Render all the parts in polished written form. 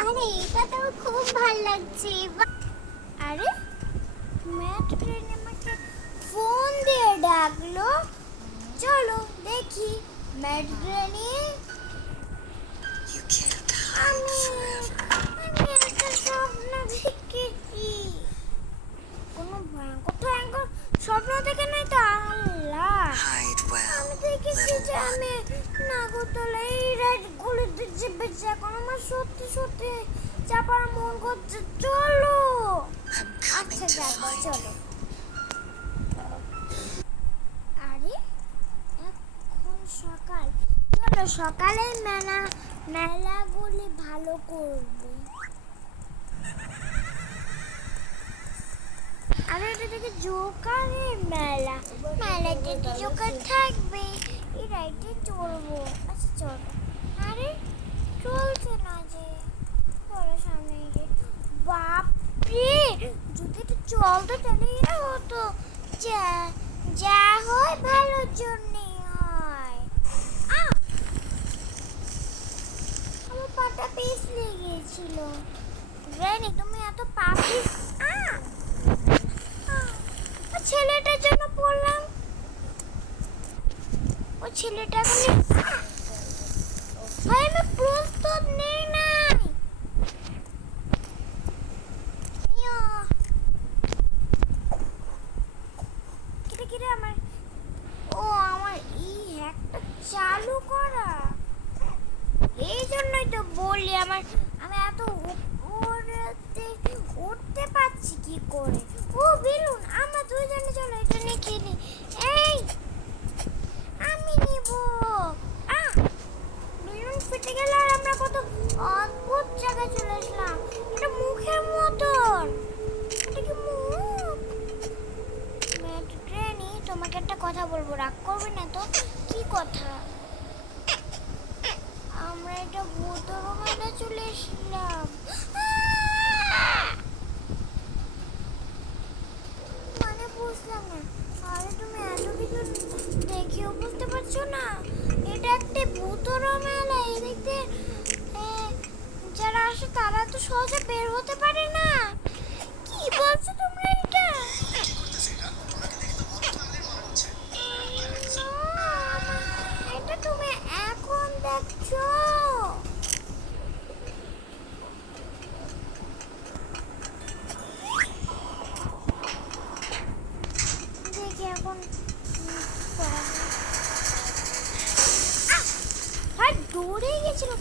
আরে এটা তো খুব ভালো লাগছে। আরে ম্যাট ট্রেন আমাকে ফোন দিয়ে ডাকলো, চলো দেখি ম্যাট ট্রেনে। আমি আমি একটা স্বপ্ন দেখেছি। কোনো ভয়ঙ্কর ভয়ঙ্কর স্বপ্ন দেখে নাই তো? আল্লাহ, আমি দেখেছি যে আমি নাগরদোলায় এই রাইডগুলোতে চেপেছি। এখন আমার সত্যি সত্যি চাপার মন করছে। চলো। আচ্ছা যাবো, চলো। আরে এখন সকাল, চলো সকালে মেলাগুলি ভালো করবে। আর এটা থেকে জোকারের মেলাতে তো জোকার থাকবে। এই রাইডে চড়বো। আচ্ছা চলো। আরে চলছে না যে, চলো সামনে গিয়ে। বাপরে, যদি একটু চলতো তাহলে এটা হতো। যা যা হয় ভালোর জন্যই হয়। আমার পাটা পিছলে গিয়েছিল। রেনি, তুমি এত পা ছেলেটার জন্য পড়লাম। ও ছেলেটা ভাই আমি প্রস্তুত নেই নাই। কিরে কিরে আমার, ও আমার এই হ্যাকটা চালু করা, এই জন্যই তো বললি আমি এত উপরেতে উঠতে পারছি কি করে। ও বেলুন, আমরা দুইজনে চলো এটা নিয়ে খেলি। এই আমি নিব। বেলুন ফেটে গেল আর আমরা কত অদ্ভুত জায়গায় চলে আসলাম। এটা মুখের মতন, এটা কি মুখ? ট্রেনি, তোমাকে একটা কথা বলবো, রাগ করবে না তো? কি কথা? আমরা এটা ভূতের মেলা চলে এসেছিলাম। মানে বুঝলাম না। আরে তুমি এত কিছু দেখেও বুঝতে পারছো না? এটা একটা ভূতের মেলা। এদিক দিয়ে যারা আসে তারা তো সহজে বের হতে পারে না। কি বলছো তোমরা এটা? এটা তুমি এখন দেখছো? দেখি এখন দৌড়ে গেছিল।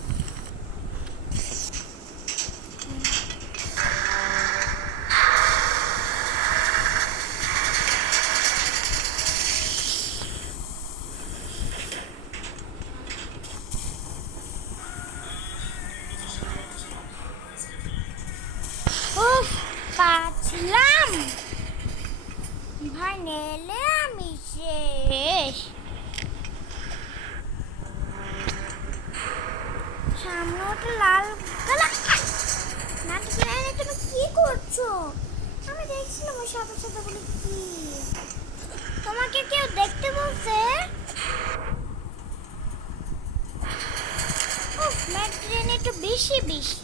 পাচ্ছিলাম ভাই, নেলে আমি শেষ। সামনে ওটা লাল কালা। তুমি কি করছো? আমি দেখছিলাম ওই সাথে সাথে বলি কি তোমাকে কেউ দেখতে বলছে? ম্যাট ট্রেন একটু বেশি বেশি।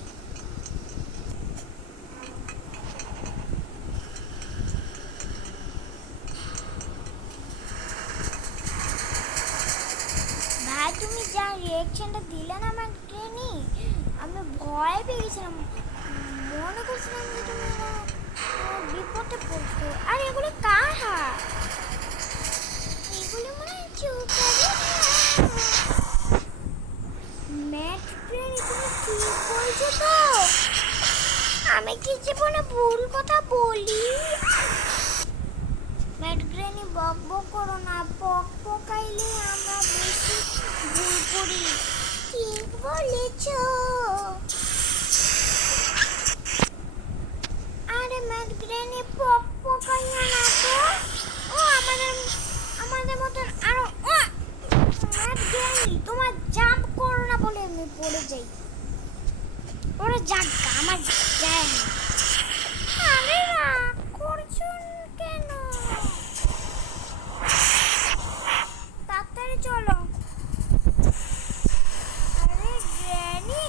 ভাই তুমি যা রিয়েকশনটা দিলে না আমার ট্রেনে, আমি ভয় পেয়ে গেছিলাম। মনে করছিলাম যে তুমি বিপদে পড়ছো। আর এগুলো কার হাত? এগুলো মনে হয় ম্যাট ট্রেন, তুমি ঠিক বলছো তো? আমি কি জীবনে ভুল কথা বলি? ম্যাট গ্রেনি বক বক করো না, বক বকাইলে আমরা বেশি ভুল করি। ঠিক বলেছ। আরে ম্যাট গ্রেনি বক বকাইয়া না তো। ও আমাদের মতন আরো। ম্যাট গ্রেনি তোমার জাম্প করো না বলে আমি পড়ে যাই। ওরা যাক, আমার যায় না। আরে রাগ করছো কেন? তাড়াতাড়ি চলো। আরে গ্র্যানি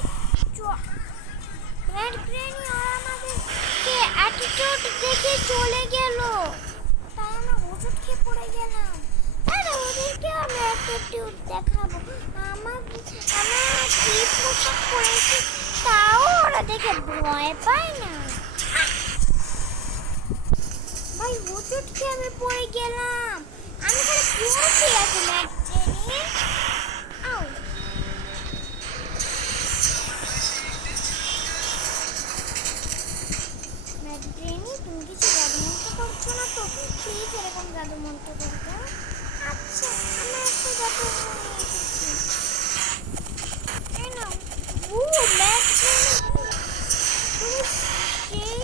খেয়ে চলে গেল, তাই আমরা ওষুধ খেয়ে পড়ে গেলাম। আরে ওদেরকে আমি অ্যাটিটিউড দেখাবো, আমার কি পোশাক পরেছি তাও ওরা দেখে ভয় পায় না। ভাই ওষুধ খেয়ে আমি পড়ে গেলাম, আমি খালি পড়তে আছি ম্যাট্রেনি। আউ ম্যাট্রেনি, তুমি কিছু জাদুমন্ত্র করছো না তো? প্লিজ এরকম জাদুমন্ত্র করবে। আচ্ছা আমি একটা জাদু নিয়ে এসেছি, এই নাও। ও ম্যাট্রেনি, তুমি সেই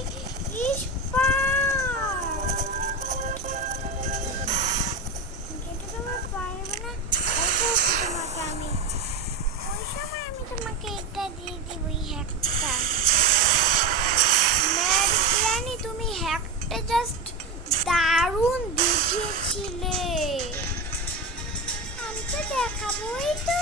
যেটা তোমার পারবে না ওইটা হচ্ছে তোমাকে আমি, ওই সময় আমি তোমাকে এটা দিয়ে দিব, ওই হ্যাকটা। ম্যাডানি তুমি হ্যাকটা জাস্ট দারুণ দেখিয়েছিলে, আমি তো দেখাবোই তো।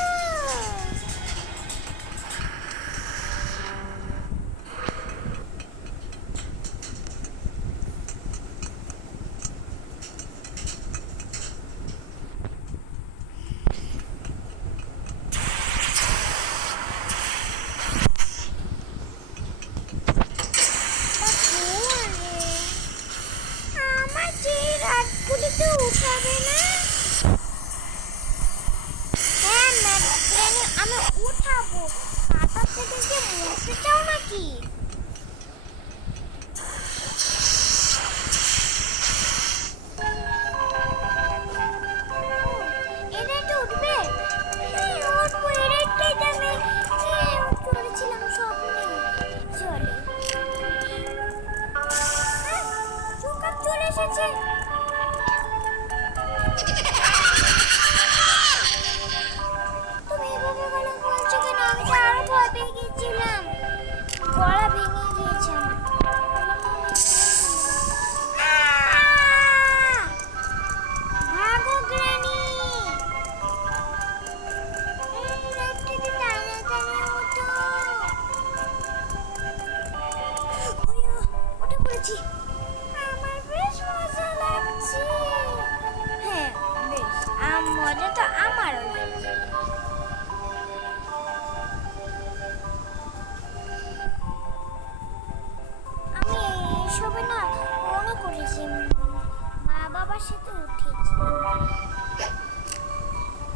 উঠাবে না? হ্যাঁ ম্যাডানি আমি উঠাবো, পাতার থেকে যে মরতে চাও নাকি? এটাতে উঠবে? হ্যাঁ উঠবো, এটাই তো আমি করেছিলাম স্বপ্নে। চলে চোকার চলে এসেছে। তুমি এভাবে গলা বলছো কেন? আমি তো আরো ভয় পেয়ে গেছিলাম, গলা ভেঙে গিয়েছে আমার। ভাগো গ্র্যানি, উঠে পড়েছি। আমার বেশ মজা লাগছে। হ্যাঁ বেশ মজা তো আমারও লাগছে। আমি এইসবে না মনে করেছি মা বাবার সাথে উঠেছি,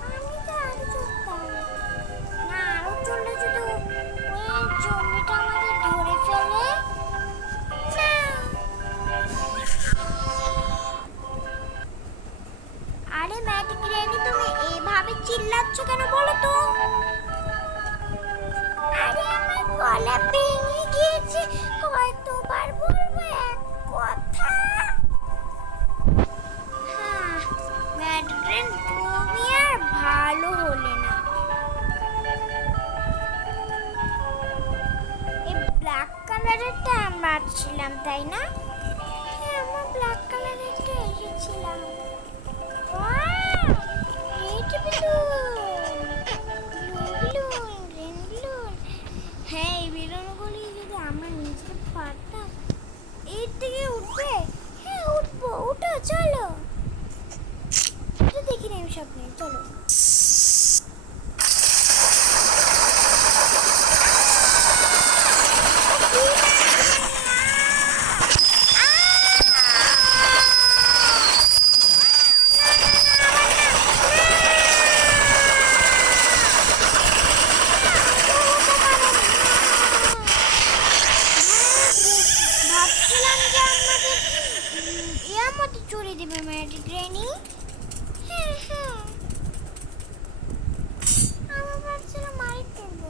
আমি তো আরো চলতাম না, আরো চললে যদি ওই জমিটা আমাদের ধরে ফেলে না। আরে ম্যাজিক গ্র্যানি তুমি এভাবে চিল্লাচ্ছ কেন বলো তো? আরে আমার গলা ভেঙে গিয়েছে, কতবার বলবো এক কথা? হ্যাঁ ম্যাড্রেন তুমি আর ভালো হলে না। এই ব্ল্যাক কালারেরটা মারছিলাম তাই না? হ্যাঁ আমরা ব্ল্যাক কালারেরটা এসেছিলাম। হ্যাঁ এই বেলুনগুলি যদি আমরা নিচে পারতাম, এর থেকে উঠবে। হ্যাঁ উঠবো, উঠো চলো, দেখিনি আমি স্বপ্নে, চলো। ভাবছিলাম যে আমাদের ইয়ামতে চড়ে দেবে ম্যাজিক গ্র্যানি। হ্যাঁ হ্যাঁ আমার ভাবছিলাম মারি করবো,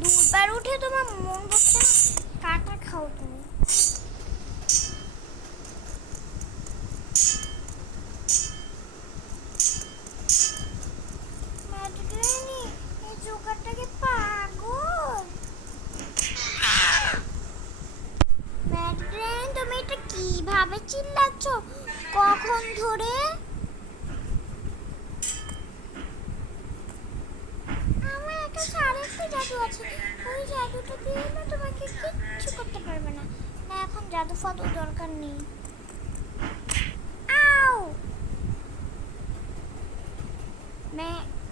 দুবার উঠে তোমার মন বসছে না, কাটা খাও তুমি। ম্যাজিক গ্র্যানি এই জোকারটাকে পাগল। ম্যাজিক গ্র্যানি তুমি এটা কিভাবে চিল্লাচ্ছ কখন ধরে? আমার একটা আরেকটা জাদু আছে, ওই জাদুটা দিয়ে না তোমাকে কিচ্ছু করতে পারবে না। না এখন জাদু ফাদু দরকার নেই। আউ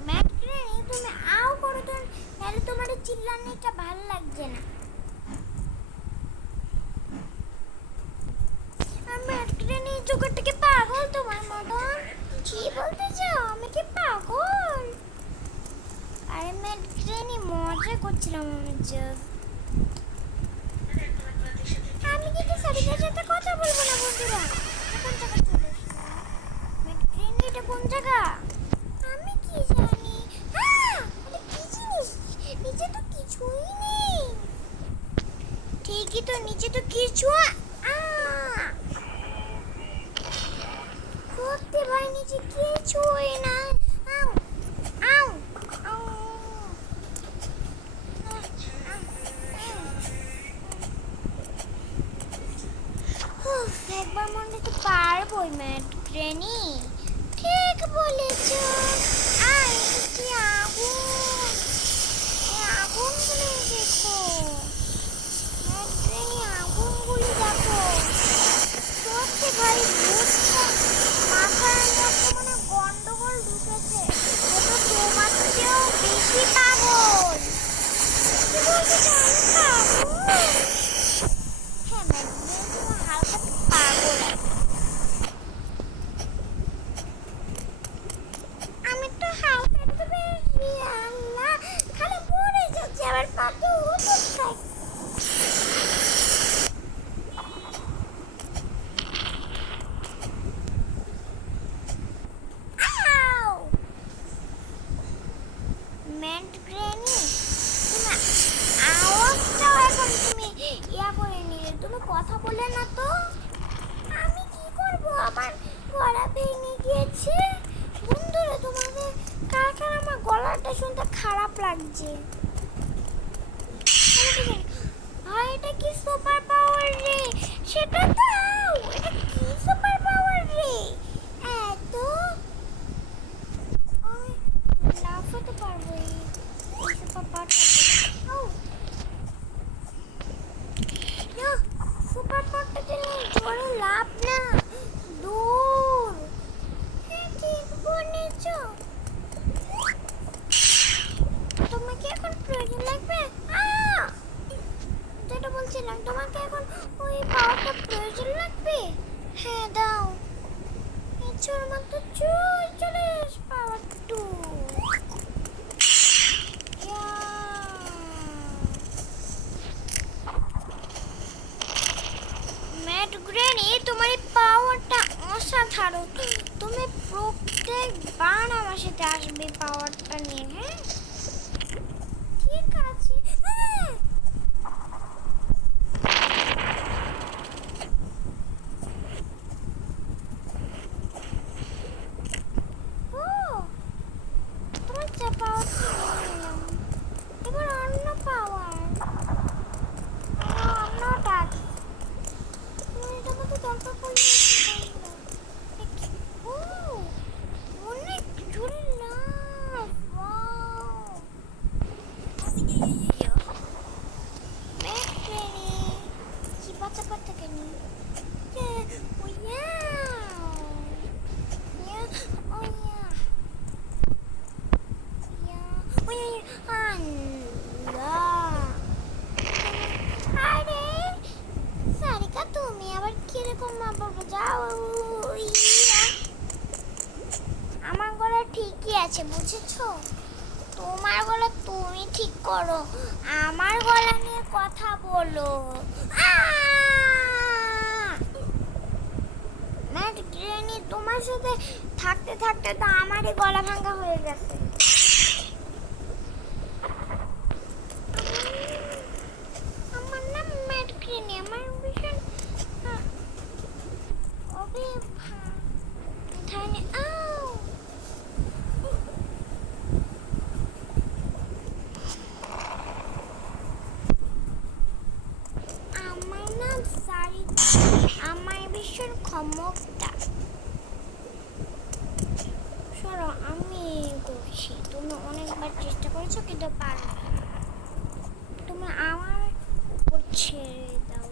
ম্যাট গ্রেনি, তুমি আউ করো তো, তাহলে তোমার চিল্লানিটা ভালো লাগছে না। ম্যাট গ্রেনি জোগাড়টা কি পাগল তোমার মতন? কি বলতে চাও, আমি কি পাগল? আরে ম্যাট গ্রেনি মজা করছিলাম আমি জাস্ট। আমি কিন্তু সারিকার সাথে কথা বলবো না বন্ধুরা। কোন জায়গা চলে এসেছে ম্যাট গ্রেনি? এটা কোন জায়গা আমি কি জানি। হ্যাঁ, এটা কি জিনিস? নিচে তো কিছুই নেই। ঠিকই তো, নিচে তো কিছু সত্যি ভাই, নিচে কিছুই না। আউ আউ আউ একবার মনে তো পারবোই ম্যাট গ্রেনি, ঠিক বলেছ। আয় কি আগুন, আগুনগুলো দেখো ম্যাট গ্রেনি, আগুনগুলো দেখো। সত্যি ভাই, ভূতটা মাথার মধ্যে মনে গন্ডগোল ঢুকেছে। ও তো তোমার চেয়েও বেশি পাগল। কি বলতে চাও আমি পাগল? হ্যাঁ ম্যাট গ্রেনি, তুমি হালকা পাগল। আমি তো হালকা তো বেশি, আল্লাহ খালি পড়ে যাচ্ছে, আবার পাতে ওষুধ খাই। আউ ম্যাট গ্রেনি, তুমি আওয়াজটাও এখন তুমি করে নিলে, তুমি কথা বলে না তো। আমি কি করব, আমার গলা ভেঙে গিয়েছে। বন্ধুরা, তোমাদের কার কার আমার গলাটা শুনতে খারাপ লাগছে? ভাই এটা কি সুপার পাওয়ার রে? সেটা দাও, এটা কি সুপার পাওয়ার রে? এত আমি লাফাতে পারবো এই সুপার পাওয়ারটা। সুপার পাওয়ারটা দিলে জোরে লাভ না, দূর। হ্যাঁ ঠিক বলেছ। তোমাকে এখন প্রয়োজন লাগবে? যেটা বলছিলাম, তোমাকে এখন ওই পাওয়ারটা প্রয়োজন লাগবে। হ্যাঁ দাও। ইচ্ছার মতো চলে পাওয়ার টু। ম্যাট গ্রেনি, তোমার এই পাওয়ারটা অসাধারণ। তুমি প্রত্যেকবার আমার সাথে আসবে পাওয়ারটা নিয়ে। হ্যাঁ ঠিক আছে। ও তোমার যা পাওয়ারটা নিয়ে নিলাম, এবার অন্য পাওয়ার, অন্য টাস্ক। তুমি এটা মতো দরকার পড়লে ও অনেক জোরে লাভ। ম্যাট গ্রেনি চিপা চাপা থেকে নি। ও ইয়া ইয়া ও ইয়া ইয়া ও ইয়া আল্লাহ। আরে সারিকা, তুমি আবার কিরকম বলবো? যাও। ইয়া আমার গলা ঠিকই আছে, বুঝেছো? তোমার গলা তুমি ঠিক করো, আমার গলা নিয়ে কথা বলো। ম্যাট গ্রেনি, তোমার সাথে থাকতে থাকতে তো আমারই গলা ভাঙা হয়ে গেছে। আমার নাম ম্যাট গ্রেনি, আমার ভীষণ আমার নাম সারিকা, আমার ভীষণ ক্ষমতা। সরো, আমি করছি। তুমি অনেকবার চেষ্টা করেছো কিন্তু পারবে। তুমি আমার উপর ছেড়ে দাও।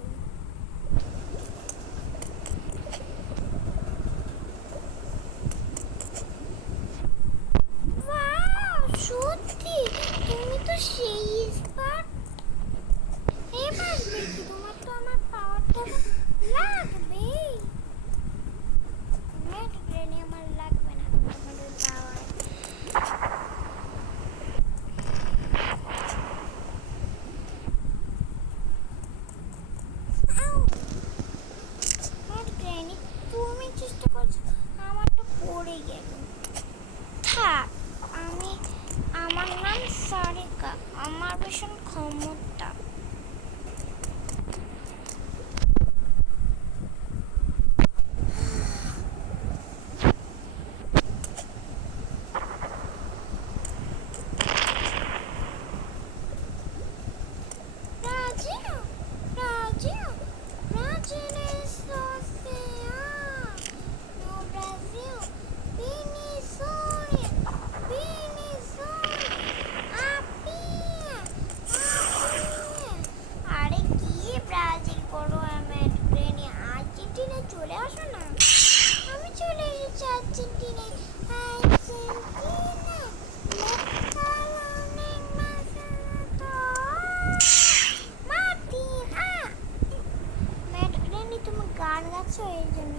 করছো এই জন্য।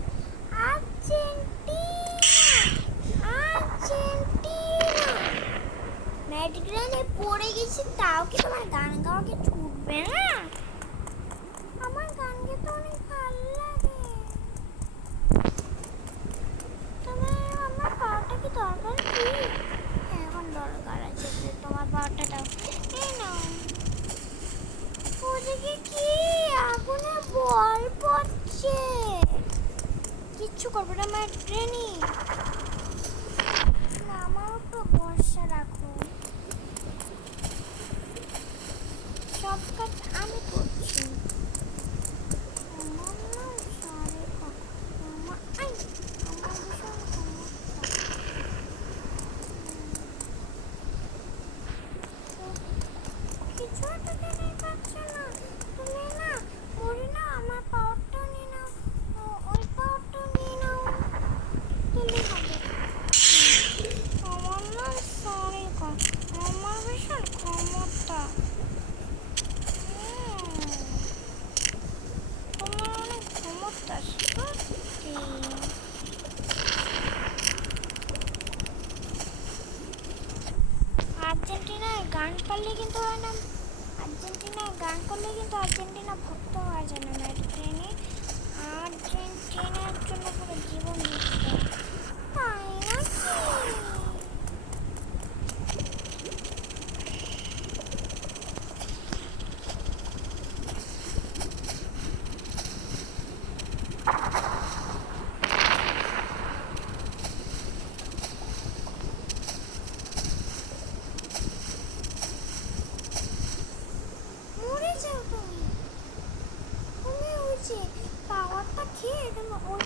Argentina, Argentina. ম্যাডগ্রানে পড়ে গেছি, তাও কি তোমার গান গাওয়া কি ছুটবে না? আমার গান গেতে অনেক ভালো লাগে। তোমার আমার পাওয়াটা কি দরকার কি? হ্যাঁ, এখন দরকার আছে, তোমার পাওয়াটা দাও। এই নাও। ওদিকে কি আগুনে বল পড়ছে? কিচ্ছু করবো না আমার ট্রেনি। আমার উপর ভরসা রাখো, সব কাজ আমি করছি। আমার না সারে আমার আই আমার ভীষণ কিছু একটা টেনে পাচ্ছে না। তুমি না মরি না, আমার পাওয়ারটা নিয়ে নাও, ওই পাওয়ারটা নিয়ে নাও, দিলে হবে। আমার না সরি, আমার ভীষণ ক্ষমতা। তোমার অনেক ক্ষমতা সত্যি। আর্জেন্টিনায় গান পারলে কিন্তু হয় না, আর্জেন্টিনায় গান করলে কিন্তু আর্জেন্টিনা ভক্ত হওয়া যায় না। ম্যাড্রিনে আর্জেন্টিনার জন্য পুরো জীবন দিতে, তাই নাকি? মরে যাও তুমি, তুমি ওই যে পাওয়ারটা খেয়ে তুমি ওই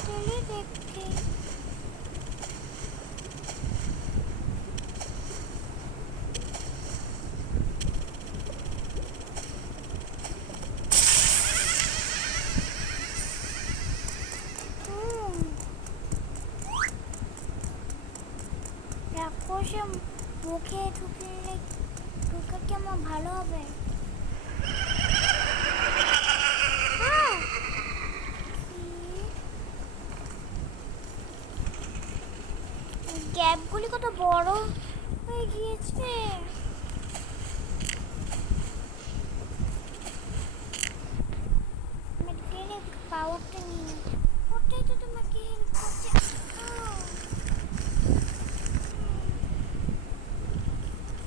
ঠেলে দেখতে। রাক্ষসে মুখে ঢুকলে ঢুকে কি আমার ভালো হবে? গ্যাপগুলি কত বড় হয়ে গিয়েছে। পাওয়ারটা নিয়ে ওটাই তো তোমাকে হেল্প করছে।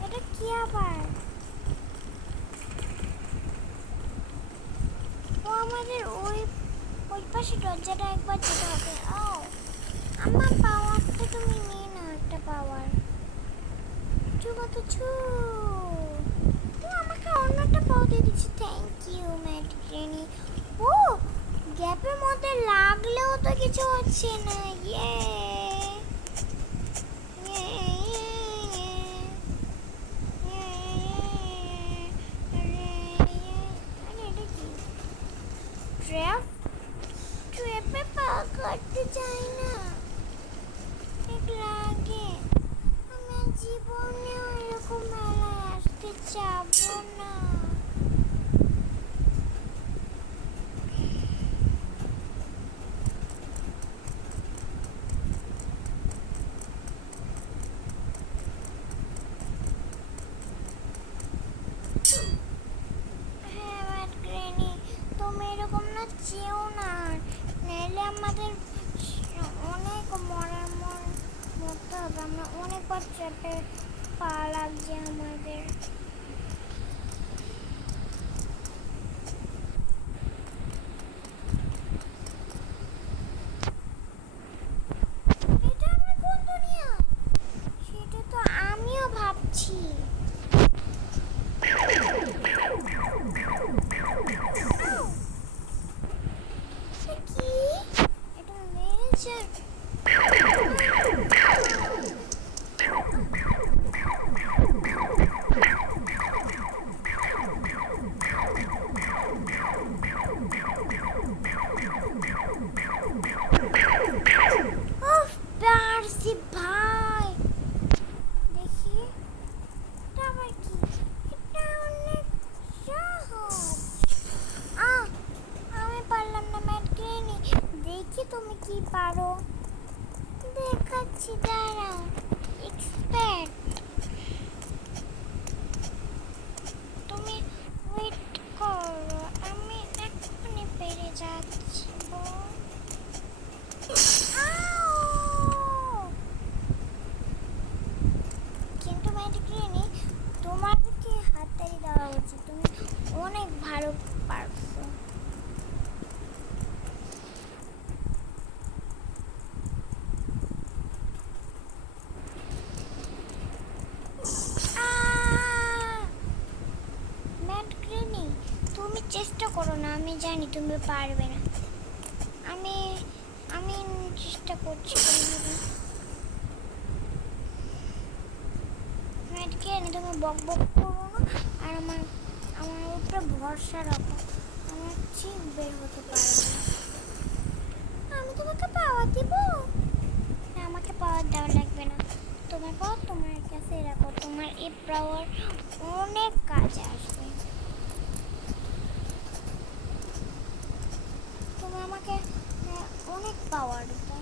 এটা কি আবার? ও আমাদের ওই ওই পাশে দরজাটা একবার যেতে হবে। ও আমার পাওয়ারটা তুমি নিয়ে নাও, একটা পাওয়ার। কত ছু, তুমি আমাকে অন্য একটা পাওয়ার দিয়ে দিচ্ছি। Thank you ম্যাড্রিনি। ও গ্যাপের মধ্যে লাগলেও তো কিছু হচ্ছে না। ইয়ে ট্র্যাপ, ট্র্যাপে পা করতে চাই না, ঠিক লাগে। আমি জীবনেও এরকম মেলায় আসতে চাবো না। হ্যাঁ গ্রেনি, তুমি এরকম না চেও না, নাহলে আমাদের অনেক মরতে হবে। আমরা অনেকবার ট্র্যাপে পা লাগছে আমাদের। এটা আমার কোন দুনিয়া? সেটা তো আমিও ভাবছি। কি এটা মেরেছে? কি পারো দেখাচ্ছি, দাঁড়াও। এক্সপার্ট, তুমি ওয়েট করো, আমি এক্ষুনি পেরে যাচ্ছি। কিন্তু ম্যাডগ্রেনি, তোমার কি হাততালি দেওয়া উচিত, তুমি অনেক ভালো পারছো। ম্যাডগ্রেনি, তুমি চেষ্টা করো না, আমি জানি তুমি পারবে না। আমি আমি চেষ্টা করছি। ম্যাডগ্রেনি, তুমি বক বক করো না, আর আমার উপরে ভরসা রাখো। আমার ঠিক বের হতে পারবে না। আমি তোমাকে পাওয়ার দিব না, আমাকে পাওয়ার দেওয়া লাগবে না। তোমার পাওয়ার তোমার কাছে রাখো, তোমার এই পাওয়ার অনেক কাজে আসবে। তুমি আমাকে অনেক পাওয়ার দাও।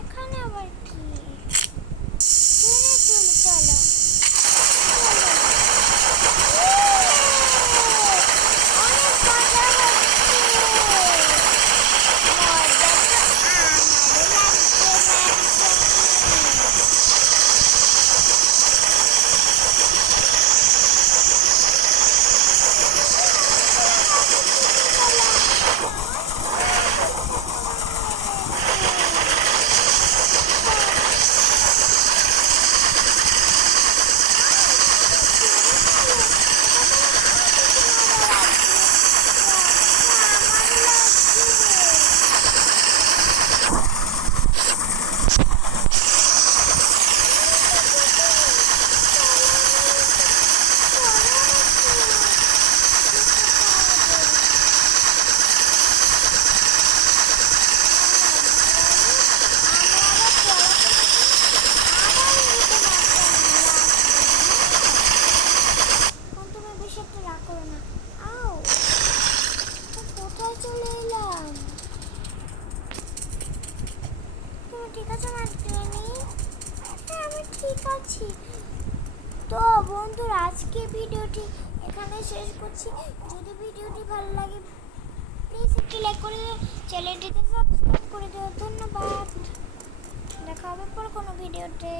এখানে আবার কি? ট্রেনে চলে চলো। অনেক মজা হচ্ছে। মজা তো আমারও লাগছে ঠিক আছে ম্যাডগ্রেনি? হ্যাঁ, আমি ঠিক আছি। তো বন্ধুরা, আজকে ভিডিওটি এখানে শেষ করছি। যদি ভিডিওটি ভালো লাগে প্লিজ একটি লাইক করে দিও, চ্যানেলটিতে সাবস্ক্রাইব করে দিও। ধন্যবাদ, দেখা হবে পরে কোনো ভিডিওতে।